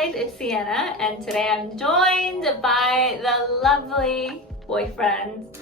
guys, it's Sienna, and today I'm joined by the lovely boyfriend.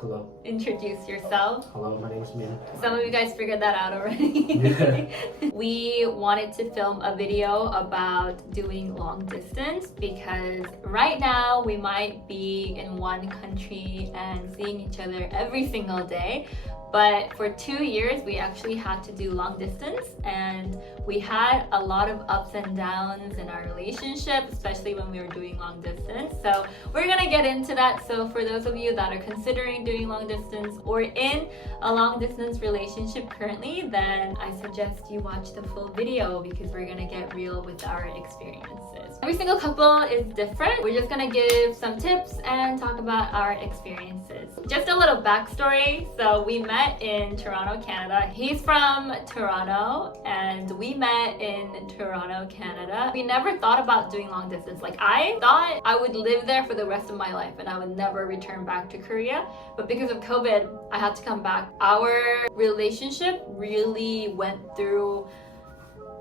Hello. Introduce yourself. Hello, my name is Min. Some of you guys figured that out already. We wanted to film a video about doing long distance because right now we might be in one country and seeing each other every single day. But for 2 years, we actually had to do long distance, and we had a lot of ups and downs in our relationship, especially when we were doing long distance. So we're gonna get into that. So for those of you that are considering doing long distance or in a long distance relationship currently, then I suggest you watch the full video because we're gonna get real with our experiences. Every single couple is different. We're just gonna give some tips and talk about our experiences. Just a little backstory. So we met in Toronto, Canada. He's from Toronto and we met in Toronto, Canada. We never thought about doing long distance. Like, I thought I would live there for the rest of my life and I would never return back to Korea. But because of COVID, I had to come back. Our relationship really went through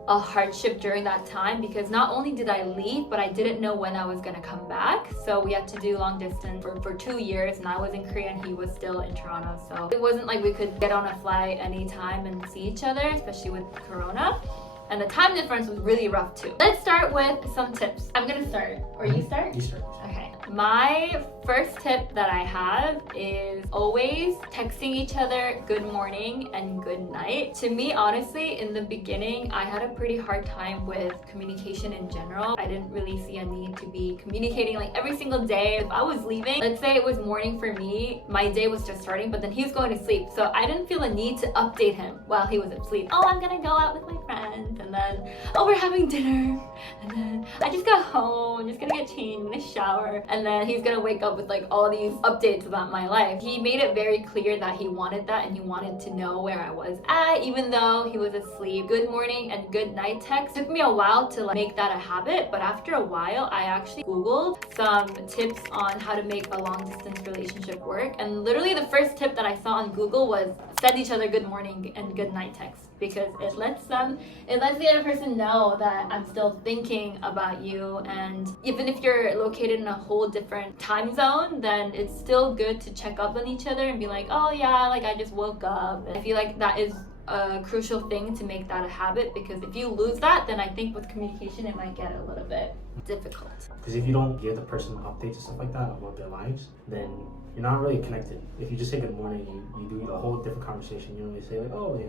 a hardship during that time because not only did I leave, but I didn't know when I was gonna come back. So we had to do long distance for 2 years, and I was in Korea and he was still in Toronto. So it wasn't like we could get on a flight anytime and see each other, especially with Corona. And the time difference was really rough too. Let's start with some tips. I'm gonna start, or you start? You start. Okay. My first tip that I have is always texting each other good morning and good night. To me, honestly, in the beginning, I had a pretty hard time with communication in general. I didn't really see a need to be communicating like every single day. If I was leaving, let's say it was morning for me, my day was just starting, but then he was going to sleep. So I didn't feel a need to update him while he was asleep. Oh, I'm gonna go out with my friends, and then, oh, we're having dinner, and then I just got home, I'm just gonna get changed, I'm gonna shower, and then he's gonna wake up with like all these updates about my life. He made it very clear that he wanted that and he wanted to know where I was at, even though he was asleep. Good morning and good night text took me a while to like make that a habit, but after a while I actually Googled some tips on how to make a long distance relationship work, and literally the first tip that I saw on Google was send each other good morning and good night text, because it lets the other person know that I'm still thinking about you, and even if you're located in a whole different time zone, then it's still good to check up on each other and be like, oh yeah, like I just woke up. And I feel like that is a crucial thing to make that a habit, because if you lose that, then I think with communication it might get a little bit difficult. Because if you don't give the person updates and stuff like that about their lives, then you're not really connected. If you just say good morning, you do a whole different conversation. You only say like, oh yeah,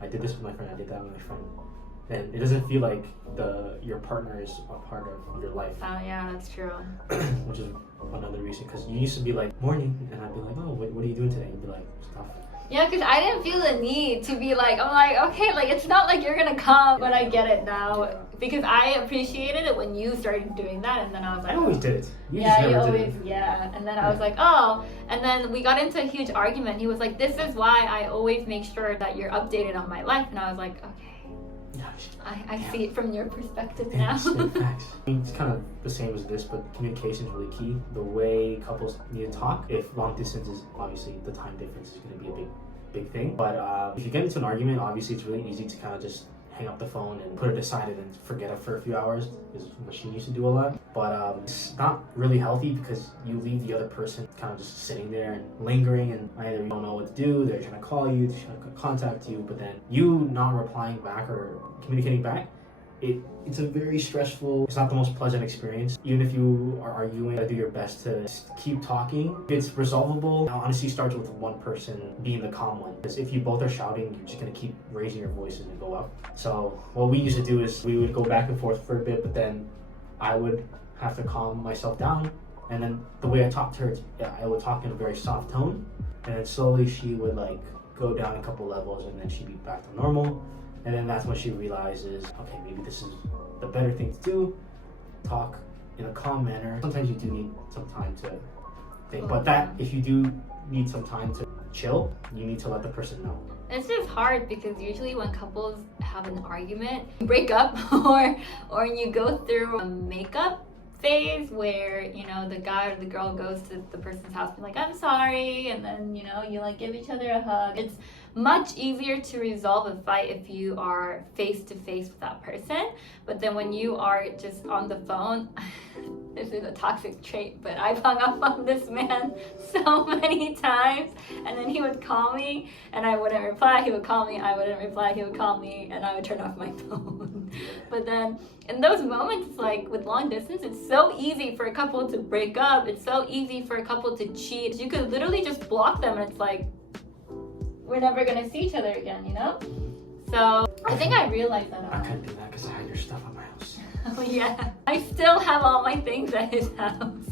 I did this with my friend, I did that with my friend. And it doesn't feel like your partner is a part of your life. Oh yeah, that's true. Which is another reason, because you used to be like, morning, and I'd be like, oh, what are you doing today? You'd be like, stuff. Yeah, because I didn't feel the need to be like, I'm like, okay, like it's not like you're gonna come, but I get it now. Yeah. Because I appreciated it when you started doing that, and then I was like, I always did it. You yeah. And then I was like, oh, and then we got into a huge argument. He was like, this is why I always make sure that you're updated on my life, and I was like, okay. I see it from your perspective now. Facts. It's kind of the same as this, but communication is really key. The way couples need to talk. If long distance is obviously the time difference is going to be a big thing. But if you get into an argument, obviously it's really easy to kind of just hang up the phone and put it aside and then forget it for a few hours, is what she used to do a lot. But it's not really healthy, because you leave the other person kind of just sitting there and lingering, and either you don't know what to do, they're trying to call you, they're trying to contact you, but then you not replying back or communicating back, it's a very stressful, it's not the most pleasant experience. Even if you are arguing, do your best to keep talking. If it's resolvable, it honestly starts with one person being the calm one. Because if you both are shouting, you're just gonna keep raising your voices and go up. So what we used to do is we would go back and forth for a bit, but then I would have to calm myself down. And then the way I talked to her, I would talk in a very soft tone. And then slowly she would like go down a couple levels, and then she'd be back to normal. And then that's when she realizes, okay, maybe this is the better thing to do. Talk in a calm manner. Sometimes you do need some time to think, but that if you do need some time to chill, you need to let the person know. It's just hard because usually when couples have an argument, you break up or you go through a makeup phase where, you know, the guy or the girl goes to the person's house and be like, I'm sorry, and then, you know, you like give each other a hug. It's much easier to resolve a fight if you are face to face with that person. But then when you are just on the phone, this is a toxic trait, but I've hung up on this man so many times, and then he would call me and I wouldn't reply, he would call me, I wouldn't reply, he would call me, and I would turn off my phone. But then in those moments, like with long distance, it's so easy for a couple to break up, it's so easy for a couple to cheat. You could literally just block them and it's like, we're never gonna see each other again, you know? So I think I realized that. I couldn't do that because I had your stuff at my house. Oh yeah, I still have all my things at his house.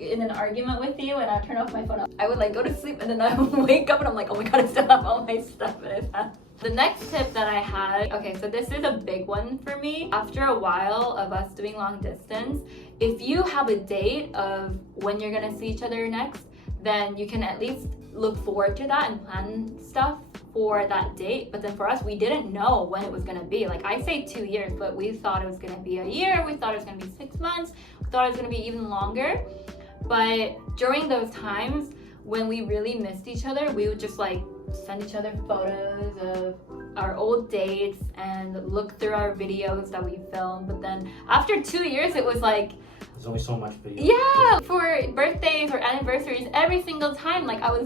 In an argument with you and I turn off my phone, I would like go to sleep and then I would wake up and I'm like, oh my god, I still have all my stuff at his house. The next tip that I had, okay, so this is a big one for me. After a while of us doing long distance, if you have a date of when you're gonna see each other next, then you can at least look forward to that and plan stuff for that date. But then for us, we didn't know when it was gonna be. Like I say 2 years, but we thought it was gonna be a year, we thought it was gonna be 6 months, we thought it was gonna be even longer. But during those times when we really missed each other, we would just like send each other photos of our old dates and look through our videos that we filmed. But then after 2 years, it was like, there's only so much video. Yeah, for birthdays or anniversaries, every single time, like I was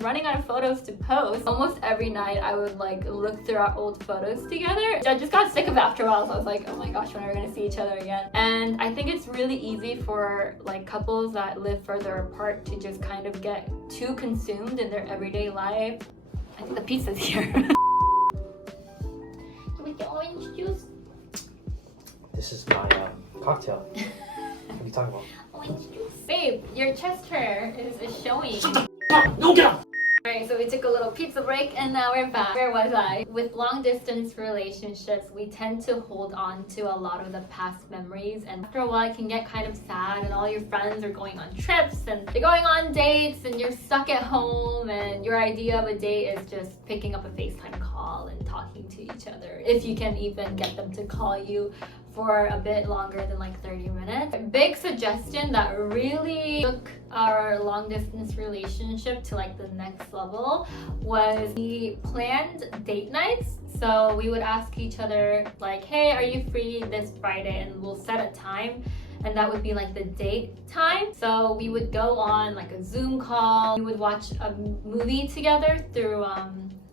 running out of photos to post. Almost every night I would like look through our old photos together. I just got sick of it after a while, so I was like, oh my gosh, when are we gonna see each other again? And I think it's really easy for like couples that live further apart to just kind of get too consumed in their everyday life. I think the pizza's here. With the orange juice. This is my cocktail. What are you talking about? Orange juice. Babe, your chest hair is showing. No, get up! Alright, so we took a little pizza break and now we're back. Where was I? With long distance relationships, we tend to hold on to a lot of the past memories, and after a while it can get kind of sad and all your friends are going on trips and they're going on dates and you're stuck at home and your idea of a date is just picking up a FaceTime call and talking to each other, if you can even get them to call you for a bit longer than like 30 minutes. A big suggestion that really took our long distance relationship to like the next level was we planned date nights. So we would ask each other like, hey, are you free this Friday? And we'll set a time, and that would be like the date time. So we would go on like a Zoom call. We would watch a movie together through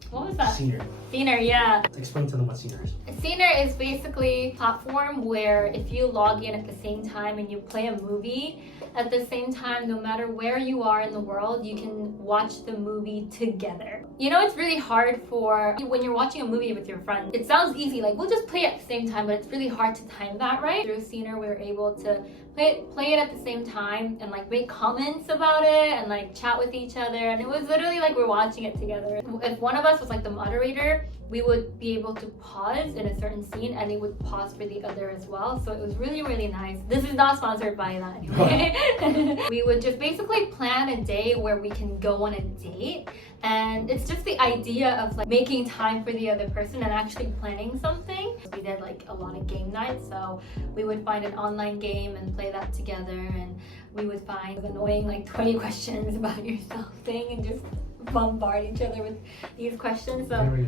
what was that? Scener, yeah. Explain to them what Scener is. Scener is basically a platform where if you log in at the same time and you play a movie at the same time, no matter where you are in the world, you can watch the movie together. You know, it's really hard for when you're watching a movie with your friends. It sounds easy, like we'll just play it at the same time, but it's really hard to time that right. Through Scener, we were able to play it at the same time and like make comments about it and like chat with each other, and it was literally like we're watching it together. If one of us was like the moderator, we would be able to pause in a certain scene and it would pause for the other as well. So it was really, really nice. This is not sponsored by that anyway. We would just basically plan a day where we can go on a date, and it's just the idea of like making time for the other person and actually planning something. We did like a lot of game nights, so we would find an online game and play that together, and we would find an annoying like 20 questions about yourself thing and just bombard each other with these questions. So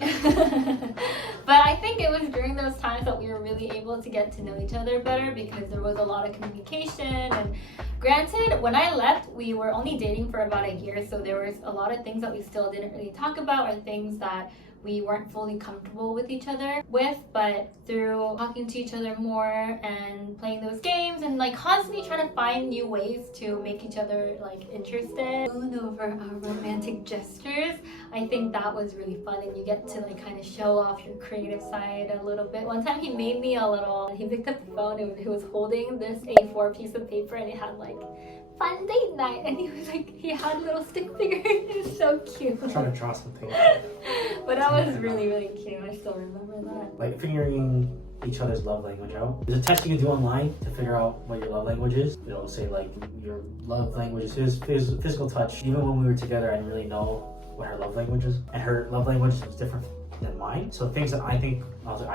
but I think it was during those times that we were really able to get to know each other better, because there was a lot of communication. And granted, when I left, we were only dating for about a year, so there was a lot of things that we still didn't really talk about, or things that we weren't fully comfortable with each other with. But through talking to each other more and playing those games and like constantly trying to find new ways to make each other like interested, going over our romantic gestures, I think that was really fun, and you get to like kind of show off your creative side a little bit. One time he made me he picked up the phone and he was holding this A4 piece of paper and it had like fun date night, and he had little stick figures. It was so cute. I'm trying to draw something. But that was really, really cute. I still remember that. Like figuring each other's love language out. There's a test you can do online to figure out what your love language is. It'll say like your love language is physical touch. Even when we were together, I didn't really know what her love language is, and her love language was different than mine. So things that I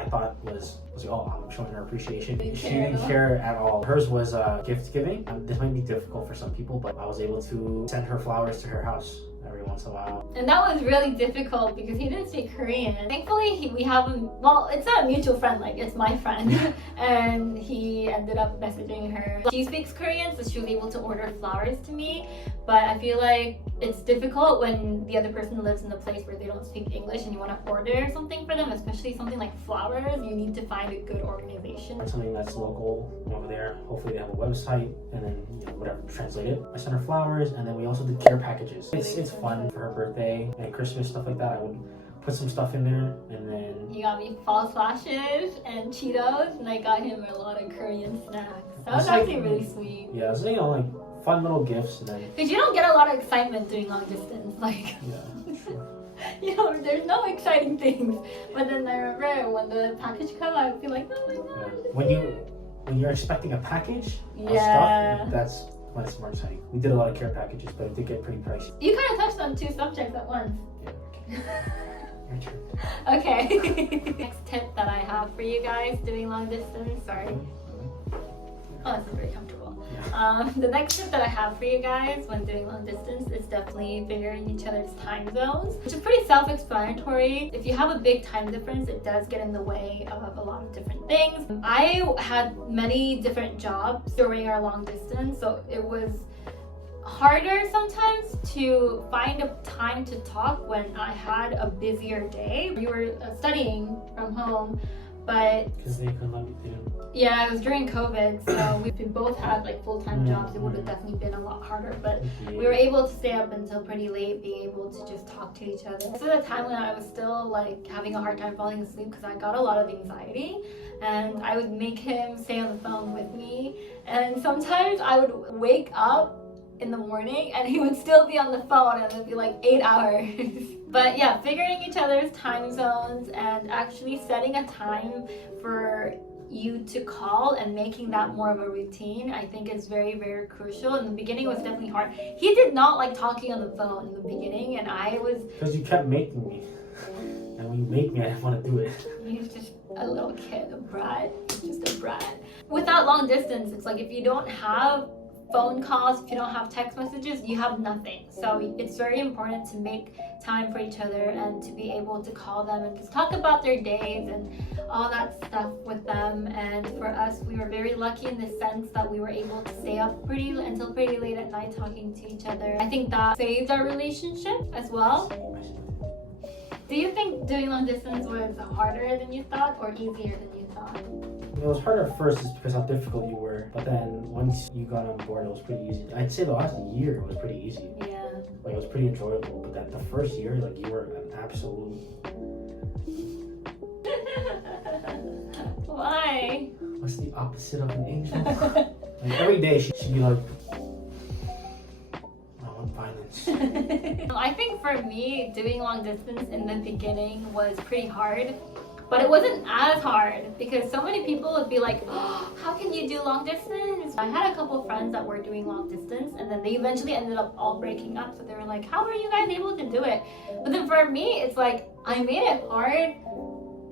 thought was oh, I'm showing her appreciation. She didn't care at all. Hers was gift giving. This might be difficult for some people, but I was able to send her flowers to her house every once in a while. And that was really difficult because he didn't speak Korean. Thankfully, we have him, well, it's not a mutual friend, like it's my friend. And he ended up messaging her. She speaks Korean, so she was able to order flowers to me. But I feel like it's difficult when the other person lives in a place where they don't speak English and you want to order something for them, especially something like flowers. You need to find a good organization. Something that's local over there. Hopefully they have a website, and then whatever, translate it. I sent her flowers, and then we also did care packages. It's fun for her birthday and Christmas, stuff like that. I would put some stuff in there, and then he got me false lashes and Cheetos, and I got him a lot of Korean snacks. That was actually really sweet. Yeah, so like fun little gifts, and then because you don't get a lot of excitement doing long distance, like sure. There's no exciting things. But then I remember when the package come, I would be like, oh my god. Yeah. When you're expecting a package of yeah. stuff, that's when it's more exciting. We did a lot of care packages, but it did get pretty pricey. You kind of touched on 2 subjects at once. Yeah. Okay. Next tip that I have for you guys doing long distance. Sorry. Oh, that's very comfortable. Yeah. The next tip that I have for you guys when doing long distance is definitely figuring each other's time zones, which is pretty self-explanatory. If you have a big time difference, it does get in the way of a lot of different things. I had many different jobs during our long distance, so it was harder sometimes to find a time to talk when I had a busier day. We were studying from home, but because they couldn't let me do. Yeah, it was during COVID, so we both had like full-time jobs. It would have definitely been a lot harder, but we were able to stay up until pretty late, being able to just talk to each other. This was a time when I was still like having a hard time falling asleep because I got a lot of anxiety, and I would make him stay on the phone with me, and sometimes I would wake up in the morning and he would still be on the phone, and it would be like 8 hours. But yeah, figuring each other's time zones and actually setting a time for you to call and making that more of a routine, I think is very, very crucial. In the beginning, it was definitely hard. He did not like talking on the phone in the beginning, and I was... Because you kept making me. And when you make me, I didn't want to do it. He's just a little kid, a brat. He's just a brat. With that long distance, it's like if you don't have phone calls, if you don't have text messages, you have nothing. So it's very important to make time for each other and to be able to call them and just talk about their days and all that stuff with them. And for us, we were very lucky in the sense that we were able to stay up until pretty late at night talking to each other. I think that saved our relationship as well. Do you think doing long distance was harder than you thought or easier than you thought? It was harder at first just because how difficult you were, but then once you got on board, it was pretty easy. I'd say the last year was pretty easy. Yeah. Like, it was pretty enjoyable, but then the first year, like, you were an absolute... Why? What's the opposite of an angel? Like, every day she'd be like, I want violence. I think for me, doing long distance in the beginning was pretty hard. But it wasn't as hard because so many people would be like, oh, how can you do long distance? I had a couple of friends that were doing long distance, and then they eventually ended up all breaking up. So they were like, how are you guys able to do it? But then for me, it's like, I made it hard.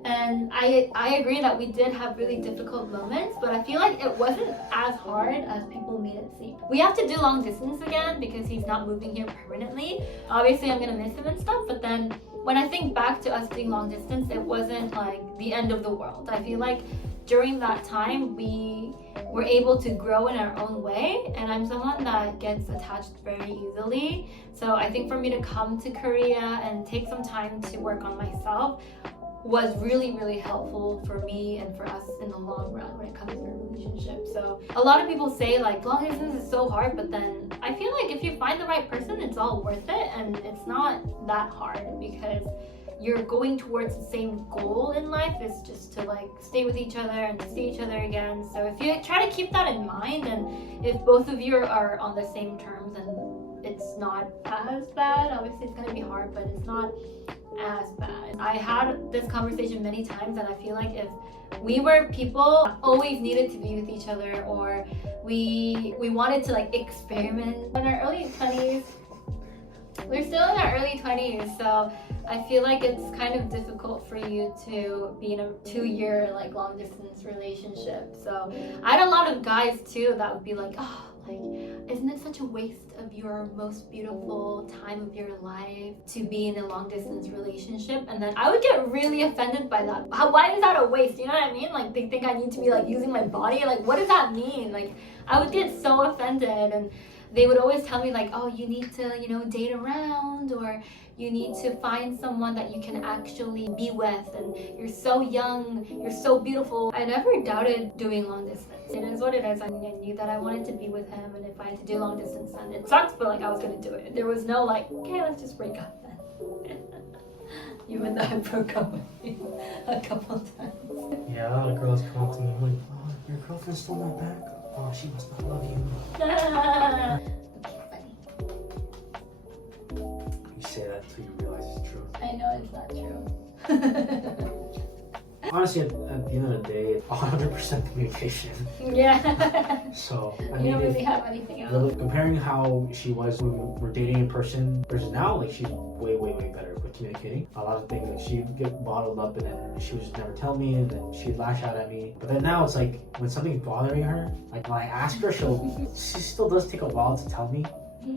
And I agree that we did have really difficult moments, but I feel like it wasn't as hard as people made it seem. We have to do long distance again because he's not moving here permanently. Obviously, I'm gonna miss him and stuff, but then when I think back to us doing long distance, it wasn't like the end of the world. I feel like during that time, we were able to grow in our own way, and I'm someone that gets attached very easily. So I think for me to come to Korea and take some time to work on myself was really, really helpful for me and for us in the long run when it comes to our relationship. So a lot of people say like long distance is so hard, but then I feel like if you find the right person, it's all worth it, and it's not that hard because you're going towards the same goal in life. It's just to like stay with each other and to see each other again. So if you try to keep that in mind, and if both of you are on the same terms, and it's not as bad. Obviously it's gonna be hard, but it's not as bad. I had this conversation many times, and I feel like if we were people always needed to be with each other, or we wanted to like experiment in our early 20s. We're still in our early 20s, so I feel like it's kind of difficult for you to be in a 2-year like long distance relationship. So I had a lot of guys too that would be like, oh, like, isn't it such a waste of your most beautiful time of your life to be in a long distance relationship? And then I would get really offended by that. Why is that a waste? You know what I mean? Like, they think I need to be like using my body. Like, what does that mean? Like, I would get so offended, and they would always tell me like, oh, you need to, you know, date around, or you need to find someone that you can actually be with, and you're so young, you're so beautiful. I never doubted doing long distance. It is what it is. I knew that I wanted to be with him, and if I had to do long distance, then it sucks, but like I was gonna do it. There was no like, okay, let's just break up then. Even though I broke up with you a couple times. Yeah, a lot of girls come up to me like, oh, your girlfriend stole my bag. Oh, she must not love you. You say that until you realize it's true. I know it's not true. Honestly, at the end of the day, 100% communication. Yeah. So, I You mean, don't really have anything else. really comparing how she was when we were dating in person versus now, like she's way better with communicating. A lot of things, like she'd get bottled up and then she would just never tell me, and then she'd lash out at me. But then now it's like when something's bothering her, like when I ask her, she still does take a while to tell me,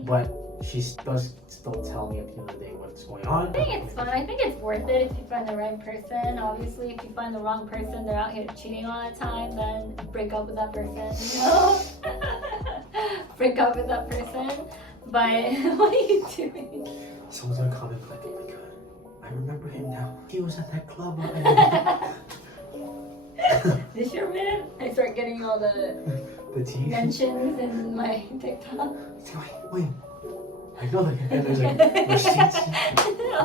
but she does still tell me at the end of the day what's going on. I think it's fun. I think it's worth it if you find the right person. Obviously, if you find the wrong person, they're out here cheating all the time, then break up with that person, you know? Break up with that person. But what are you doing? Someone's gonna comment like, oh my god, I remember him now. He was at that club. This your man? I start getting all the tea mentions in my TikTok. Wait. I know that. And there's like receipts.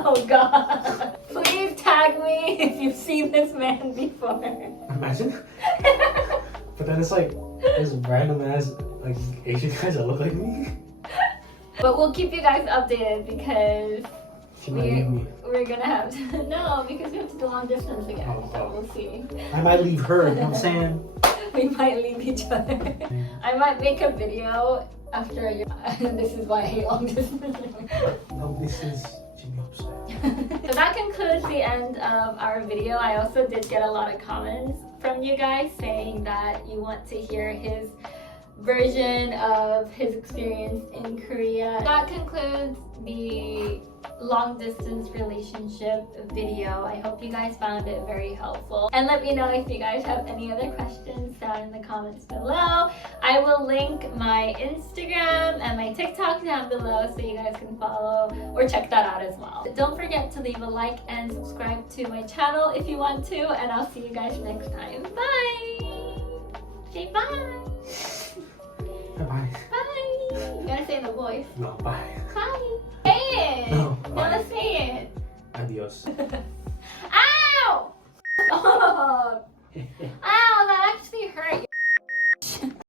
Oh god. Please tag me if you've seen this man before. Imagine. But then it's like this random ass like Asian guys that look like me. But we'll keep you guys updated because She might leave me. we're gonna have to, no, because we have to do long distance again, Oh, so oh. we'll see. I might leave her, you know what I'm saying? We might leave each other. I might make a video after a year. This is why I hate long distance. No, this is Jimmy upset. So that concludes the end of our video. I also did get a lot of comments from you guys saying that you want to hear his version of his experience in Korea. That concludes the long distance relationship video. I hope you guys found it very helpful. And let me know if you guys have any other questions down in the comments below. I will link my Instagram and my TikTok down below so you guys can follow or check that out as well. Don't forget to leave a like and subscribe to my channel if you want to, and I'll see you guys next time. Bye! Okay, bye! Bye. Bye! You gotta say in the voice. No, bye. Bye! Say it! No, No, bye. say it! Adios.